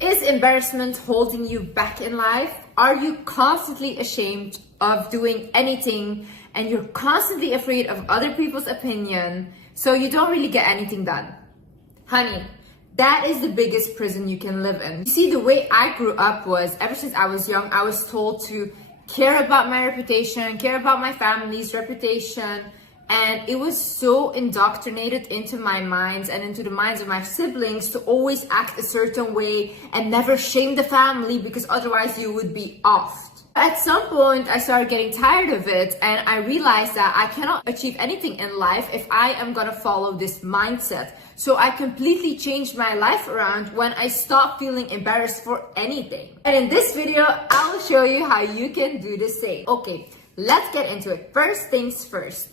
Is embarrassment holding you back in life? Are you constantly ashamed of doing anything and you're constantly afraid of other people's opinion, so you don't really get anything done? Honey, that is the biggest prison you can live in. You see, the way I grew up was, ever since I was young, I was told to care about my reputation, care about my family's reputation, and it was so indoctrinated into my minds and into the minds of my siblings to always act a certain way and never shame the family, because otherwise you would be offed. At some point, I started getting tired of it, and I realized that I cannot achieve anything in life if I am gonna follow this mindset. So I completely changed my life around when I stopped feeling embarrassed for anything. And in this video, I will show you how you can do the same. Okay, let's get into it. First things first.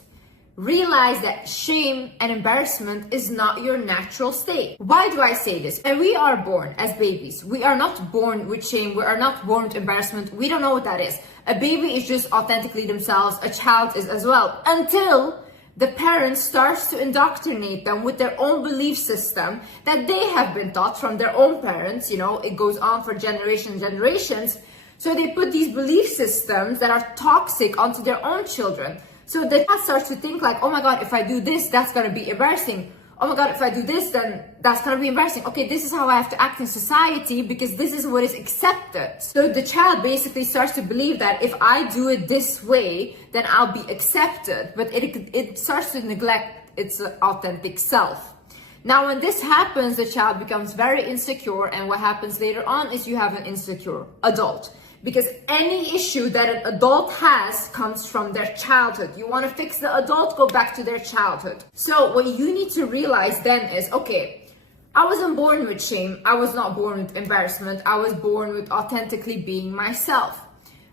Realize that shame and embarrassment is not your natural state. Why do I say this? When we are born as babies, we are not born with shame, we are not born with embarrassment, we don't know what that is. A baby is just authentically themselves, a child is as well, until the parent starts to indoctrinate them with their own belief system that they have been taught from their own parents. You know, it goes on for generations. So they put these belief systems that are toxic onto their own children. So the child starts to think like, oh my God, if I do this, that's gonna be embarrassing. Oh my God, if I do this, then that's gonna be embarrassing. Okay, this is how I have to act in society because this is what is accepted. So the child basically starts to believe that if I do it this way, then I'll be accepted. But it starts to neglect its authentic self. Now, when this happens, the child becomes very insecure, and what happens later on is you have an insecure adult. Because any issue that an adult has comes from their childhood. You want to fix the adult, go back to their childhood. So what you need to realize then is, okay, I wasn't born with shame. I was not born with embarrassment. I was born with authentically being myself.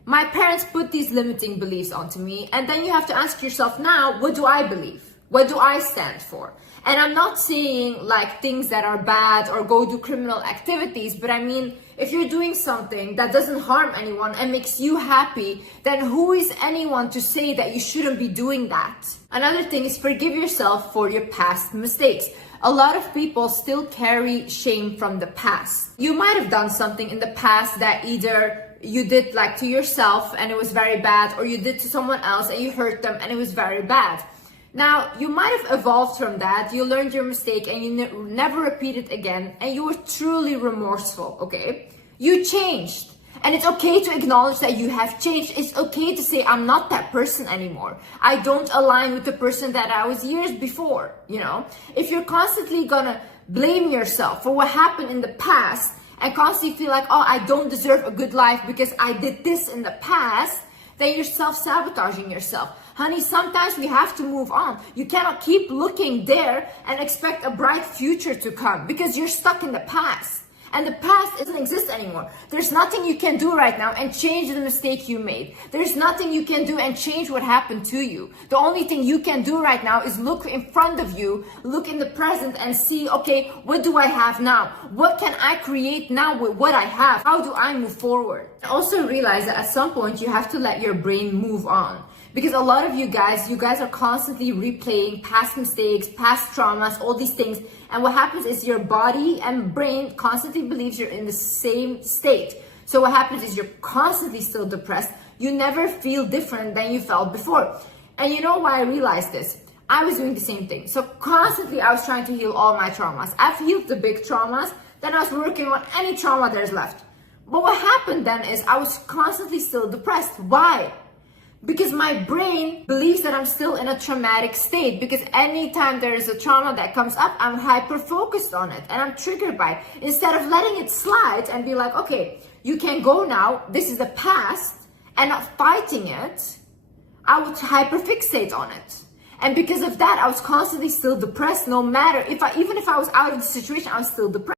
My parents put these limiting beliefs onto me, and then you have to ask yourself now, what do I believe? What do I stand for? And I'm not saying like things that are bad or go do criminal activities, but I mean, if you're doing something that doesn't harm anyone and makes you happy, then who is anyone to say that you shouldn't be doing that? Another thing is forgive yourself for your past mistakes. A lot of people still carry shame from the past. You might have done something in the past that either you did like to yourself and it was very bad, or you did to someone else and you hurt them and it was very bad. Now, you might have evolved from that, you learned your mistake and you never repeat it again, and you were truly remorseful, okay? You changed. And it's okay to acknowledge that you have changed. It's okay to say, I'm not that person anymore. I don't align with the person that I was years before, you know? If you're constantly gonna blame yourself for what happened in the past and constantly feel like, oh, I don't deserve a good life because I did this in the past, then you're self-sabotaging yourself. Honey, sometimes we have to move on. You cannot keep looking there and expect a bright future to come because you're stuck in the past. And the past doesn't exist anymore. There's nothing you can do right now and change the mistake you made. There's nothing you can do and change what happened to you. The only thing you can do right now is look in front of you, look in the present and see, okay, what do I have now? What can I create now with what I have? How do I move forward? And also realize that at some point you have to let your brain move on. Because a lot of you guys are constantly replaying past mistakes, past traumas, all these things. And what happens is your body and brain constantly believes you're in the same state. So what happens is you're constantly still depressed. You never feel different than you felt before. And you know why I realized this? I was doing the same thing. So constantly I was trying to heal all my traumas. I've healed the big traumas. Then I was working on any trauma there's left. But what happened then is I was constantly still depressed. Why? Because my brain believes that I'm still in a traumatic state, because anytime there is a trauma that comes up, I'm hyper focused on it and I'm triggered by it. Instead of letting it slide and be like, okay, you can go now, this is the past, and not fighting it, I would hyper fixate on it. And because of that, I was constantly still depressed, no matter even if I was out of the situation, I was still depressed.